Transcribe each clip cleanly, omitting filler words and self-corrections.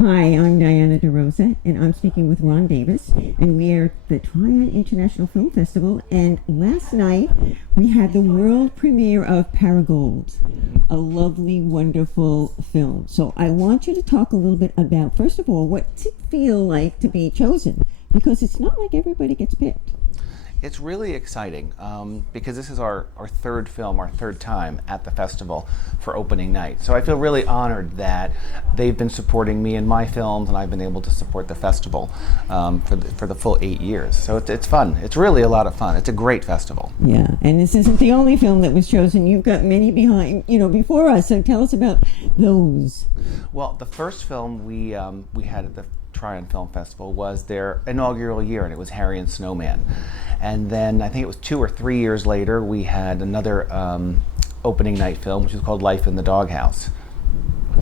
Hi, I'm Diana De Rosa, and I'm speaking with Ron Davis, and we are at the Tryon International Film Festival. And last night we had the world premiere of Paragold, a lovely, wonderful film. So I want you to talk a little bit about, first of all, what's it feel like to be chosen? Because it's not like everybody gets picked. It's really exciting because this is our third film, our third time at the festival for opening night. So I feel really honored that they've been supporting me and my films, and I've been able to support the festival for the full 8 years. So it's fun. It's really a lot of fun. It's a great festival. Yeah, and this isn't the only film that was chosen. You've got many behind, before us. So tell us about those. Well, the first film we had at the Tryon Film Festival was their inaugural year, and it was Harry and Snowman. And then I think it was 2 or 3 years later, we had another opening night film, which was called Life in the Doghouse.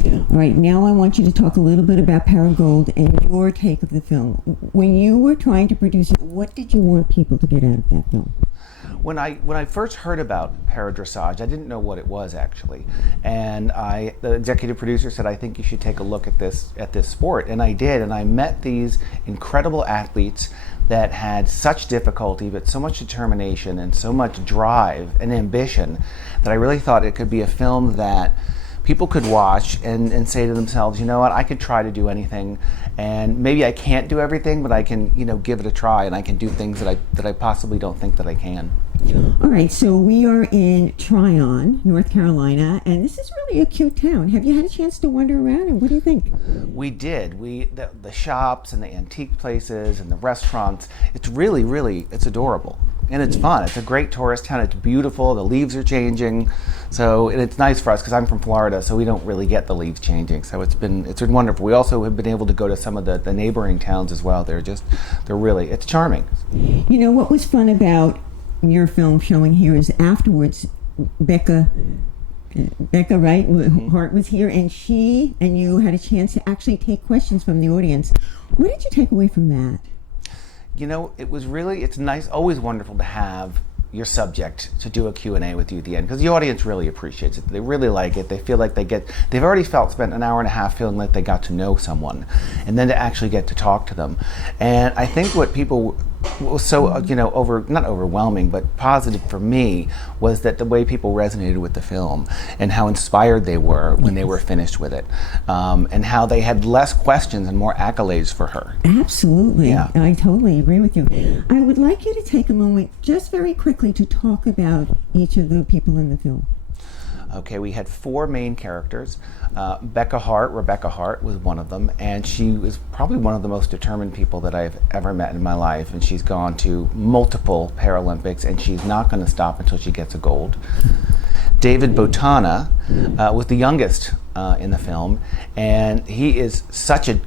All right, now I want you to talk a little bit about Paragold and your take of the film. When you were trying to produce it, what did you want people to get out of that film? When I first heard about dressage, I didn't know what it was actually, and the executive producer said, "I think you should take a look at this sport," and I did, and I met these incredible athletes that had such difficulty, but so much determination and so much drive and ambition that I really thought it could be a film that people could watch and say to themselves, you know what, I could try to do anything, and maybe I can't do everything, but I can, give it a try, and I can do things that I possibly don't think that I can. All right, so we are in Tryon, North Carolina, and this is really a cute town. Have you had a chance to wander around, and what do you think? We did. The shops and the antique places and the restaurants, it's really, it's adorable. And it's fun. It's a great tourist town. It's beautiful. The leaves are changing. So, and it's nice for us because I'm from Florida, so we don't really get the leaves changing. So it's been wonderful. We also have been able to go to some of the neighboring towns as well. It's charming. You know, what was fun about your film showing here is afterwards, Becca, right? Hart was here, and she and you had a chance to actually take questions from the audience. What did you take away from that? It's nice, always wonderful to have your subject to do a Q&A with you at the end, because the audience really appreciates it. They really like it. They feel like they've already spent an hour and a half feeling like they got to know someone, and then to actually get to talk to them. And I think what people was so, not overwhelming, but positive for me, was that the way people resonated with the film and how inspired they were when they were finished with it, and how they had less questions and more accolades for her. Absolutely. Yeah. I totally agree with you. I would like you to take a moment just very quickly to talk about each of the people in the film. Okay, we had 4 main characters. Rebecca Hart was one of them, and she was probably one of the most determined people that I've ever met in my life, and she's gone to multiple Paralympics, and she's not going to stop until she gets a gold. David Botana was the youngest in the film, and he is such a,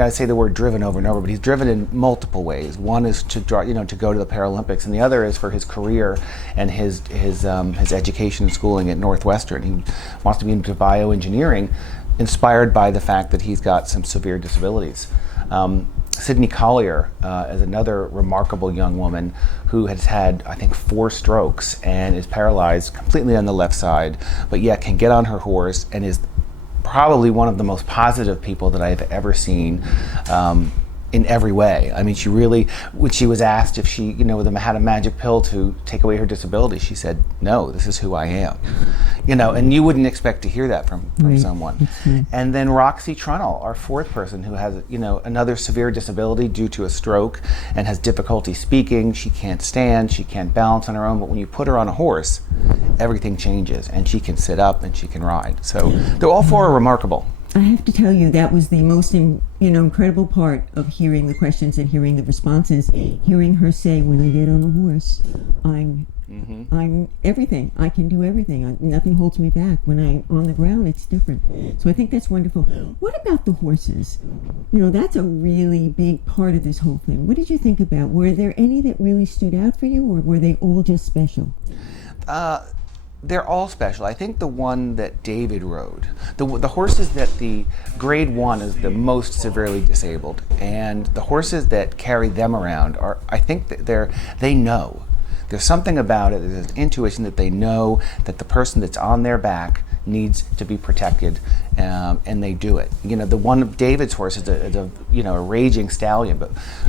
I say the word driven over and over, but he's driven in multiple ways. One is to go to the Paralympics, and the other is for his career and his education and schooling at Northwestern. He wants to be into bioengineering, inspired by the fact that he's got some severe disabilities. Sydney Collier is another remarkable young woman who has had, I think, 4 strokes and is paralyzed completely on the left side, but yet can get on her horse and is probably one of the most positive people that I've ever seen in every way. I mean, she really, when she was asked if she, had a magic pill to take away her disability, she said, "No, this is who I am." And you wouldn't expect to hear that from someone. Mm-hmm. And then Roxy Trunnell, our 4th person, who has, another severe disability due to a stroke and has difficulty speaking. She can't stand, she can't balance on her own, but when you put her on a horse, everything changes, and she can sit up and she can ride. So they're all 4 are remarkable. I have to tell you, that was the most incredible part of hearing the questions and hearing the responses. Hearing her say, "When I get on a horse, I'm everything. I can do everything. Nothing holds me back. When I'm on the ground, it's different." So I think that's wonderful. What about the horses? That's a really big part of this whole thing. What did you think about? Were there any that really stood out for you, or were they all just special? They're all special. I think the one that David rode, the horses that the grade 1 is the most severely disabled, and the horses that carry them around are, I think that they know. There's something about it, there's an intuition that they know that the person that's on their back needs to be protected, and they do it. You know, the one of David's horse is a you know, a raging stallion,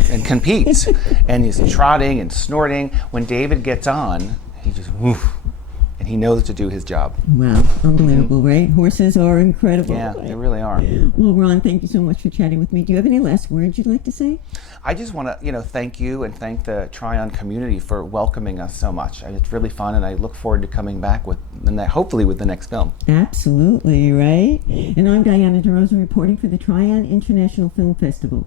and competes, and he's trotting and snorting. When David gets on, he just woof, and he knows to do his job. Wow, unbelievable, right? Horses are incredible. Yeah, they really are. Well, Ron, thank you so much for chatting with me. Do you have any last words you'd like to say? I just want to, you know, thank you and thank the Tryon community for welcoming us so much. It's really fun, and I look forward to coming back hopefully with the next film. Absolutely, right? And I'm Diana De Rosa reporting for the Tryon International Film Festival.